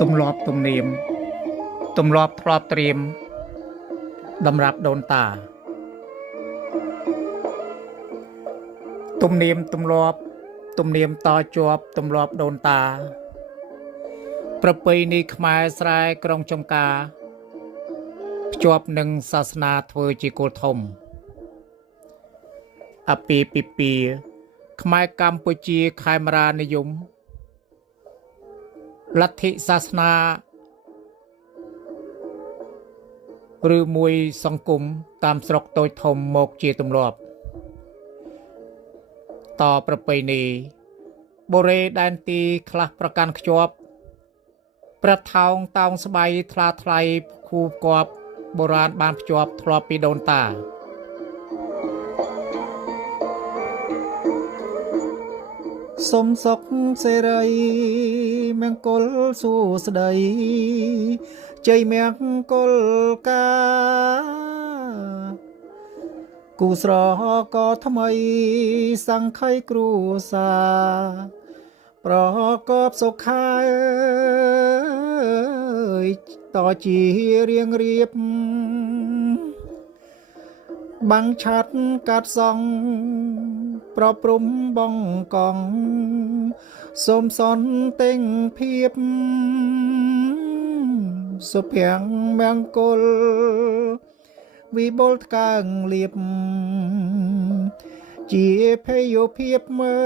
ទំលាប់ទំនៀមទម្លាប់ធ្លាប់ត្រៀមតម្រាប់ដូនតាទំនៀមទម្លាប់ទំនៀមតជាប់ទម្លាប់ដូនតាប្រពៃណីខ្មែរស្រែក្រុងចំការភ្ជាប់នឹងសាសនាធ្វើជាគោលធំអពាហ៍ពិពាហ៍ខ្មែរកម្ពុជាខេមរានិយមលទ្ធិសាសនាឬមួយសង្គមតាមស្រុកតូចធំមកជាទម្លាប់តប្រពៃណីបូរេដែនទីខ្លះប្រកាន់ខ្ជាប់ប្រថោងតោងស្បៃថ្លាថ្លៃខូបគប់បុរាណបានភ្ជាប់ធ្លាប់ពីដូនតាសុំសុខសេរីមង្គលសួស្តីជ័យមង្គលកាគូស្រក៏ថ្មីសង្ខ័យគ្រួសារប្រកបសុខាតជារៀងរៀបបាំងឆាត់កាត់សង់ប្រព្រំបងកងសូមសន្ទិញភាពសុភ័ងមង្គលវិបុលថ្កើងលៀបជាភ័យយោភាពមើ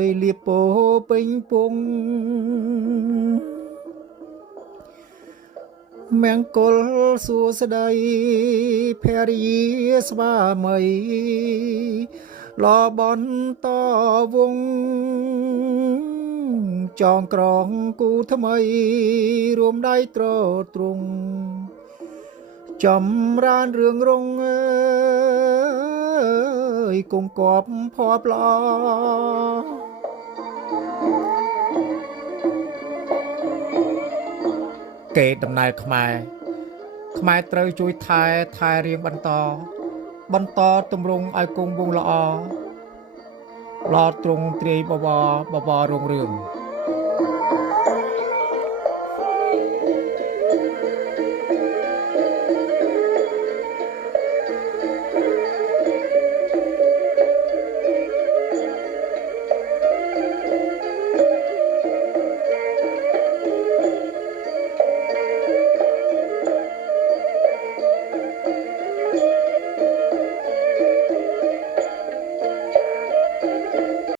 លលៀបពោពេញពងមង្គលសួស្តីភរិយាស្វាមីលបបន្តវងចងក្រងគូថ្មីរួមដៃត្រទ្រង់ចម្រើនរឿងរងអើយគង់គប់ភ័ព្វល្អកេរដំណើរខ្មែរត្រូវជួយថែរៀងបន្តទម្រង់ឲ្យគង់វង្សល្អទ្រង់ទ្រាយបបររុងរឿង